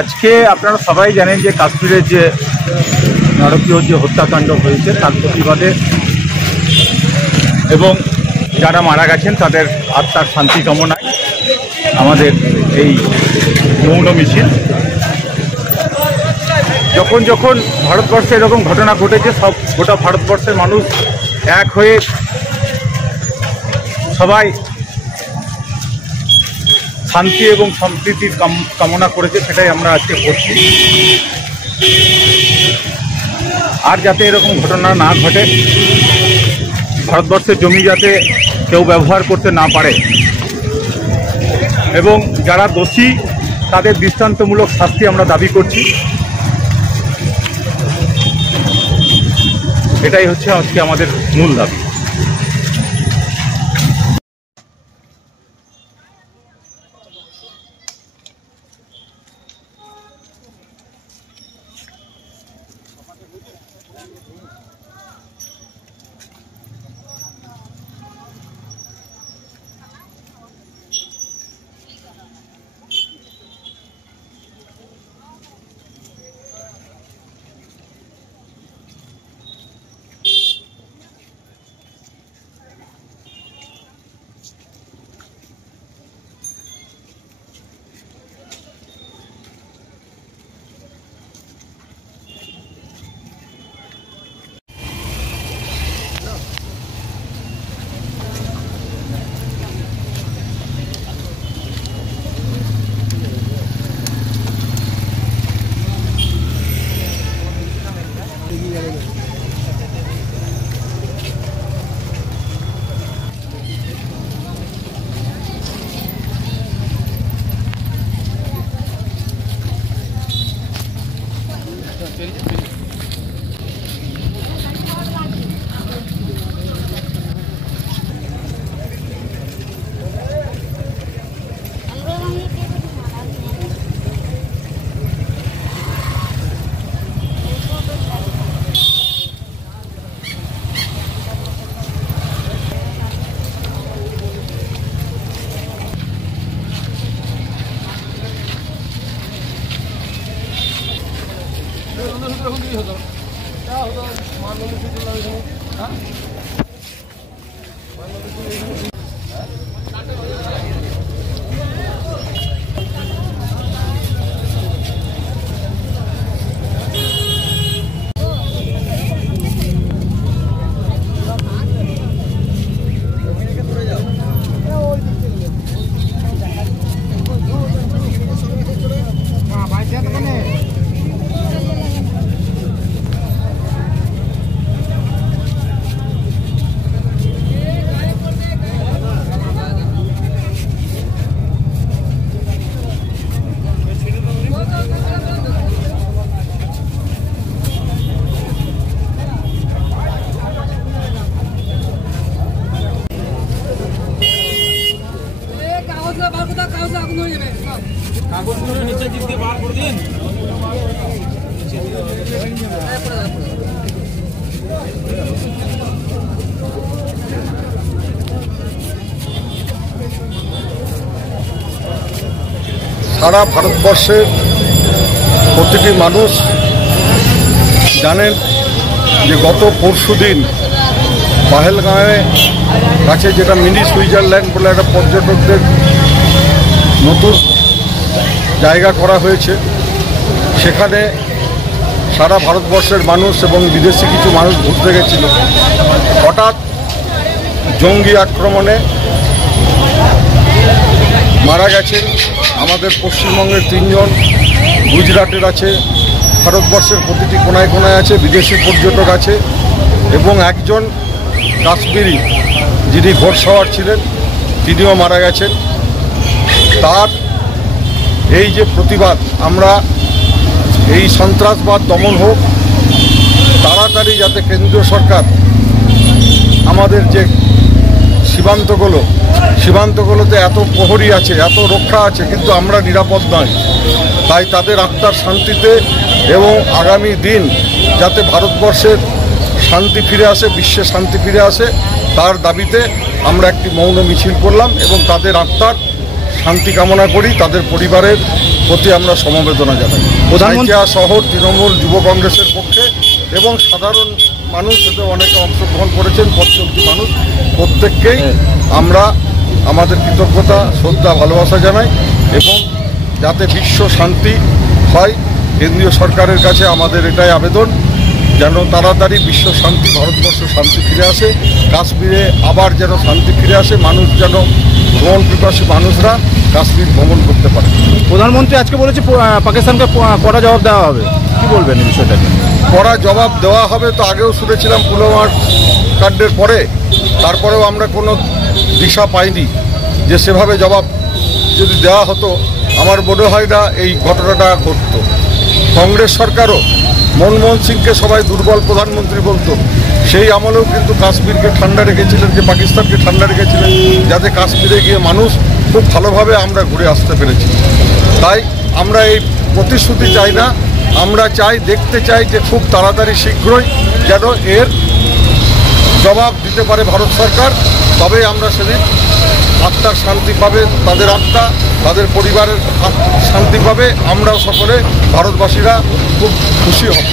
আজকে আপনারা সবাই জানেন যে কাশ্মীরের যে নারকীয় যে হত্যাকাণ্ড হয়েছে তার প্রতিবাদে এবং যারা মারা গেছেন তাদের আত্মার শান্তি কামনায় আমাদের এই মৌন মিছিল। যখন যখন ভারতবর্ষে এরকম ঘটনা ঘটেছে সব গোটা ভারতবর্ষের মানুষ এক হয়ে সবাই শান্তি এবং সম্প্রীতির কামনা করেছে, সেটাই আমরা আজকে করছি। আর যাতে এরকম ঘটনা না ঘটে, ভারতবর্ষের জমি যাতে কেউ ব্যবহার করতে না পারে এবং যারা দোষী তাদের দৃষ্টান্তমূলক শাস্তি আমরা দাবি করছি। এটাই হচ্ছে আজকে আমাদের মূল দাবি। সারা ভারতবর্ষের প্রতিটি মানুষ জানেন যে গত পরশুদিন পহেলগাঁওয়ে কাছে, যেটা মিনি সুইজারল্যান্ড বলে একটা পর্যটকদের নতুন জায়গা করা হয়েছে। সেখানে সারা ভারতবর্ষের মানুষ এবং বিদেশি কিছু মানুষ ঘুরতে গেছিল। হঠাৎ জঙ্গি আক্রমণে মারা গেছেন আমাদের পশ্চিমবঙ্গের 3 জন, গুজরাটের আছে, ভারতবর্ষের প্রতিটি কোনায় কোনায় আছে, বিদেশি পর্যটক আছে এবং একজন কাশ্মীরি যিনি ঘোড়সওয়ার ছিলেন তিনিও মারা গেছেন। তার এই যে প্রতিবাদ, আমরা এই সন্ত্রাসবাদ দমন হোক, তাড়াতাড়ি যাতে কেন্দ্রীয় সরকার আমাদের যে সীমান্তগুলোতে এত প্রহরী আছে, এত রক্ষা আছে, কিন্তু আমরা নিরাপদ নয়, তাই তাদের আত্মার শান্তিতে এবং আগামী দিন যাতে ভারতবর্ষের শান্তি ফিরে আসে, বিশ্বে শান্তি ফিরে আসে, তার দাবিতে আমরা একটি মৌন মিছিল করলাম এবং তাদের আত্মার শান্তি কামনা করি, তাদের পরিবারের প্রতি আমরা সমবেদনা জানাই। সাঁইথিয়া শহর তৃণমূল যুব কংগ্রেসের পক্ষে এবং সাধারণ মানুষ এতে অনেকে অংশগ্রহণ করেছেন, পথচলতি মানুষ, প্রত্যেককেই আমরা আমাদের কৃতজ্ঞতা, শ্রদ্ধা, ভালোবাসা জানাই এবং যাতে বিশ্ব শান্তি হয়, কেন্দ্রীয় সরকারের কাছে আমাদের এটাই আবেদন যেন তাড়াতাড়ি বিশ্ব শান্তি, ভারতবর্ষ শান্তি ফিরে আসে, কাশ্মীরে আবার যেন শান্তি ফিরে আসে, মানুষ যেন ভ্রমণ পিপাসী মানুষরা কাশ্মীর ভ্রমণ করতে পারে। প্রধানমন্ত্রী আজকে বলেছে পাকিস্তানকে কড়া জবাব দেওয়া হবে, কি বলবেন এই বিষয়টাকে? কড়া জবাব দেওয়া হবে তো আগেও শুনেছিলাম পুলওয়ামার কাণ্ডের পরে, তারপরেও আমরা কোনো দিশা পাইনি যে সেভাবে জবাব যদি দেওয়া হতো আমার মনে হয় না এই ঘটনাটা ঘটত। কংগ্রেস সরকারও মনমোহন সিংকে সবাই দুর্বল প্রধানমন্ত্রী বলতো, সেই আমলেও কিন্তু কাশ্মীরকে ঠান্ডা রেখেছিলেন, যে পাকিস্তানকে ঠান্ডা রেখেছিলেন, যাতে কাশ্মীরে গিয়ে মানুষ খুব ভালোভাবে আমরা ঘুরে আসতে পেরেছি। তাই আমরা এই প্রতিশ্রুতি চাই না, আমরা দেখতে চাই যে খুব তাড়াতাড়ি শীঘ্রই যেন এর জবাব দিতে পারে ভারত সরকার, তবেই আমরা সেদিন আত্মার শান্তি পাবে, তাদের আত্মা, তাদের পরিবারের শান্তি পাবে, আমরাও সকলে ভারতবাসীরা খুব খুশি হব।